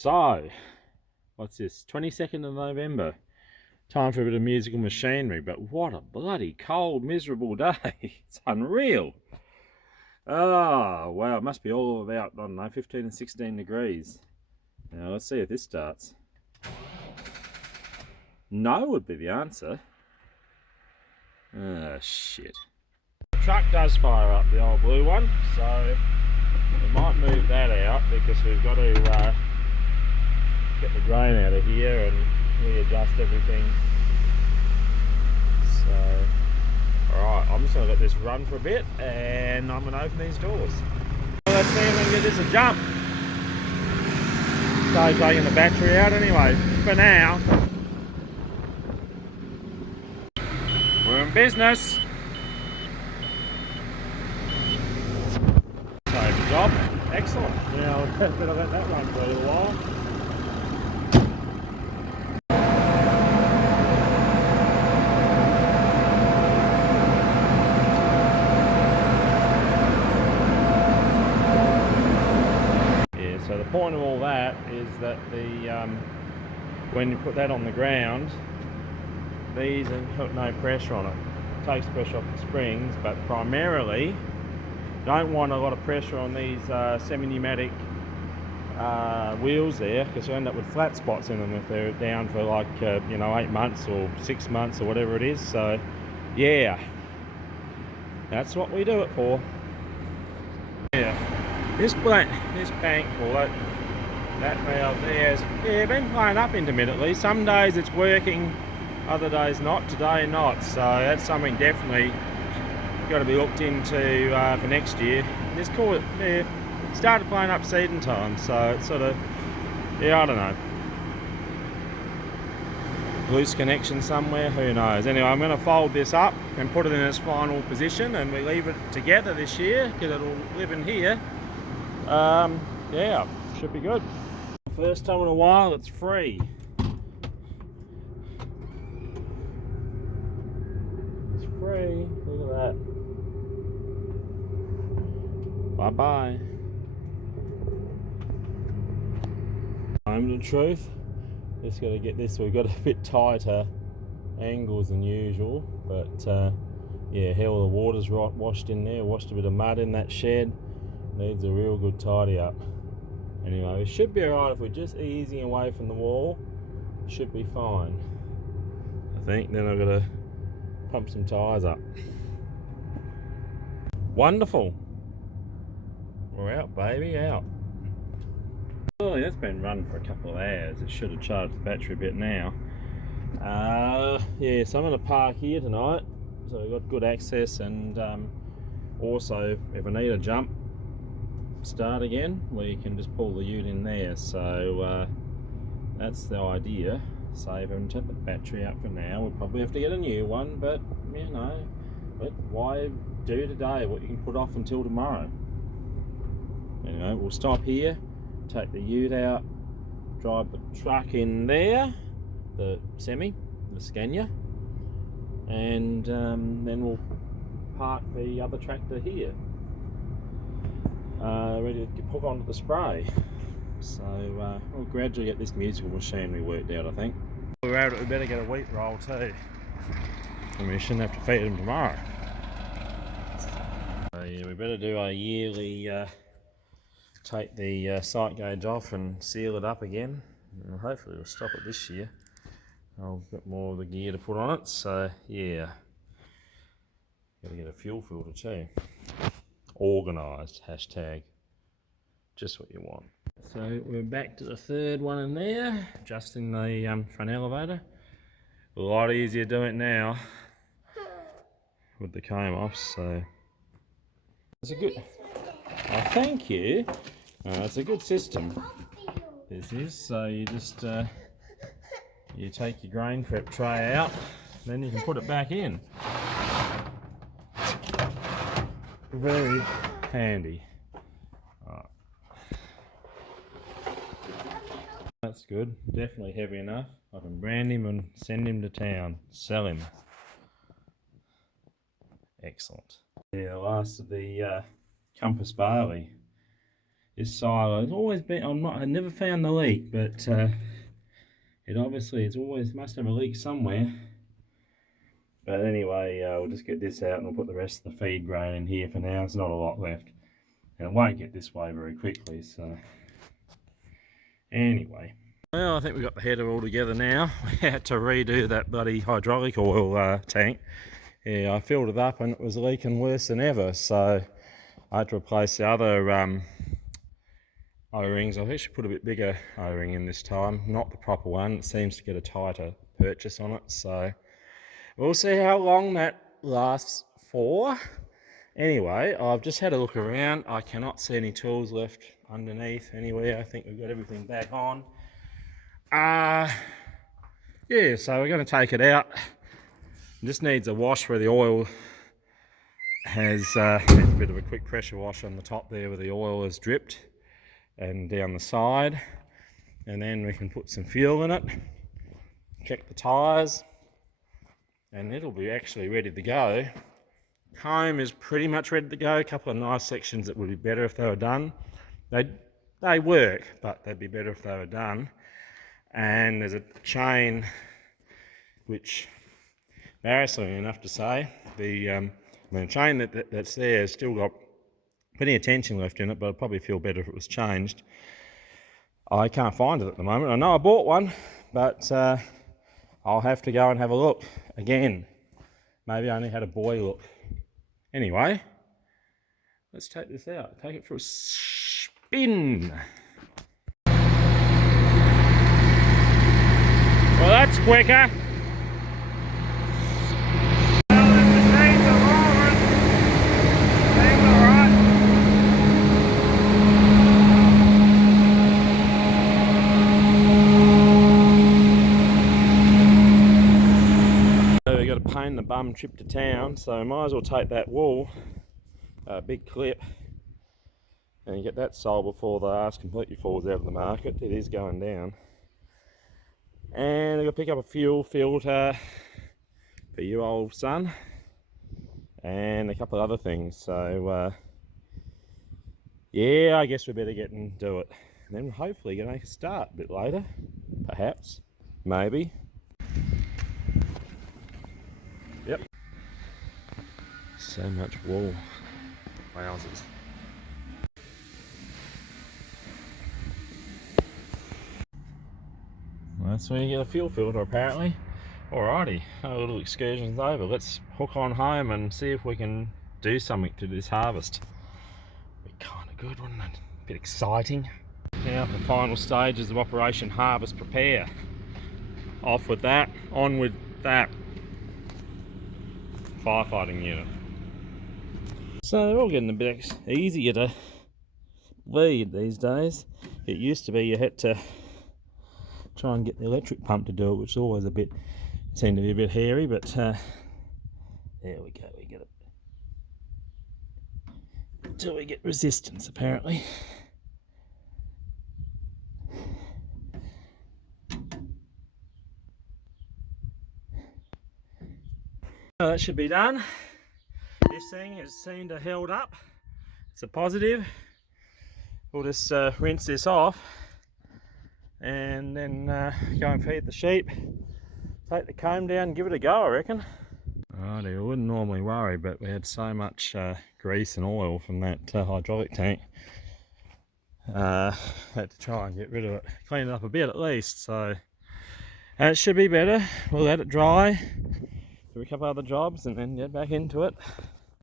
So, what's this? 22nd of November. Time for a bit of musical machinery, but what a bloody cold, miserable day. It's unreal. Oh, wow, it must be all about, I don't know, 15 and 16 degrees. Now, let's see if this starts. No would be the answer. Ah, shit. The truck does fire up, the old blue one, so we might move that out because we've got to get the grain out of here and readjust everything. So, alright, I'm just going to let this run for a bit and I'm going to open these doors. Let's see if we can get this a jump. Start taking the battery out anyway. For now, we're in business. So, good job. Excellent. Now, better let that run for a little while. So the point of all that is that when you put that on the ground, these have got no pressure on it. It takes pressure off the springs, but primarily don't want a lot of pressure on these semi-pneumatic wheels there, because you end up with flat spots in them if they're down for like 8 months or 6 months or whatever it is. So yeah, that's what we do it for. Yeah. This bank, or that valve there, has been playing up intermittently. Some days it's working, other days not. Today not. So that's something definitely got to be looked into for next year. Just call it. Started playing up seeding time, so it's sort of, I don't know. Loose connection somewhere, who knows. Anyway, I'm going to fold this up and put it in its final position, and we leave it together this year because it'll live in here. Yeah, should be good. First time in a while it's free. It's free, look at that. Bye bye. Moment of truth. Just got to get this, we've got a bit tighter angles than usual, but yeah, hell, the water's right washed in there, washed a bit of mud in that shed. Needs a real good tidy up. Anyway, it should be alright if we're just easing away from the wall. Should be fine, I think. Then I've got to pump some tyres up. Wonderful. We're out, baby, out. Oh, that's been running for a couple of hours. It should have charged the battery a bit now. Yeah, so I'm going to park here tonight. So we've got good access, and also if I need a jump start again, we can just pull the ute in there. So that's the idea. Save and take the battery out for now. We'll probably have to get a new one, but but why do today what you can put off until tomorrow? Anyway, we'll stop here, take the ute out, drive the truck in there, the Scania, and then we'll park the other tractor here, ready to hook onto the spray. So we'll gradually get this musical machinery worked out, I think. We better get a wheat roll too, and we shouldn't have to feed them tomorrow. So yeah, we better do our yearly take the sight gauge off and seal it up again, and hopefully we'll stop it this year. I'll get more of the gear to put on it, so yeah. Gotta get a fuel filter too. Organised, hashtag. Just what you want. So we're back to the third one in there, adjusting the front elevator. A lot easier doing it now with the comb off, so it's a good. Oh, thank you. It's a good system. This is, so you just you take your grain prep tray out, then you can put it back in. Very handy. Right. That's good. Definitely heavy enough. I can brand him and send him to town. Sell him. Excellent. Yeah, the last of the compass barley this silo. It's always been, I never found the leak, but it obviously, must have a leak somewhere. But anyway, we'll just get this out and we'll put the rest of the feed grain in here for now. There's not a lot left. And it won't get this way very quickly, so anyway. Well, I think we've got the header all together now. We had to redo that bloody hydraulic oil tank. Yeah, I filled it up and it was leaking worse than ever, so I had to replace the other O-rings. I've actually put a bit bigger O-ring in this time, not the proper one. It seems to get a tighter purchase on it, so we'll see how long that lasts for. Anyway, I've just had a look around. I cannot see any tools left underneath anywhere. I think we've got everything back on. Yeah, so we're going to take it out. It just needs a wash where the oil has a bit of a quick pressure wash on the top there where the oil is dripped, and down the side. And then we can put some fuel in it, check the tyres, and it'll be actually ready to go. Comb is pretty much ready to go. A couple of nice sections that would be better if they were done. They work, but they'd be better if they were done. And there's a chain which, embarrassingly enough to say, the chain that's there has still got plenty of tension left in it, but I'd probably feel better if it was changed. I can't find it at the moment. I know I bought one, but I'll have to go and have a look again. Maybe I only had a boy look. Anyway, let's take this out. Take it for a spin. Well, that's quicker. We've got a pain in the bum trip to town, so might as well take that wool, big clip, and get that sold before the ass completely falls out of the market. It is going down. And I've got to pick up a fuel filter for you, old son, and a couple of other things. So yeah, I guess we better get and do it. And then hopefully gonna make a start a bit later, perhaps, maybe. Yep. So much wool. Wowzers. Well, that's where you get a fuel filter, apparently. Alrighty, our little excursion's over. Let's hook on home and see if we can do something to this harvest. Be kind of good, wouldn't it? A bit exciting. Now the final stages of Operation Harvest Prepare. Off with that, on with that. Firefighting unit. So they're all getting a bit easier to lead these days. It used to be you had to try and get the electric pump to do it, which is always seemed to be a bit hairy, but there we go, we get it until we get resistance, apparently. So that should be done. This thing has seemed to held up. It's a positive. We'll just rinse this off and then go and feed the sheep. Take the comb down and give it a go, I reckon. Alrighty, I wouldn't normally worry, but we had so much grease and oil from that hydraulic tank. Had to try and get rid of it, clean it up a bit at least. So it should be better. We'll let it dry, do a couple other jobs, and then get back into it.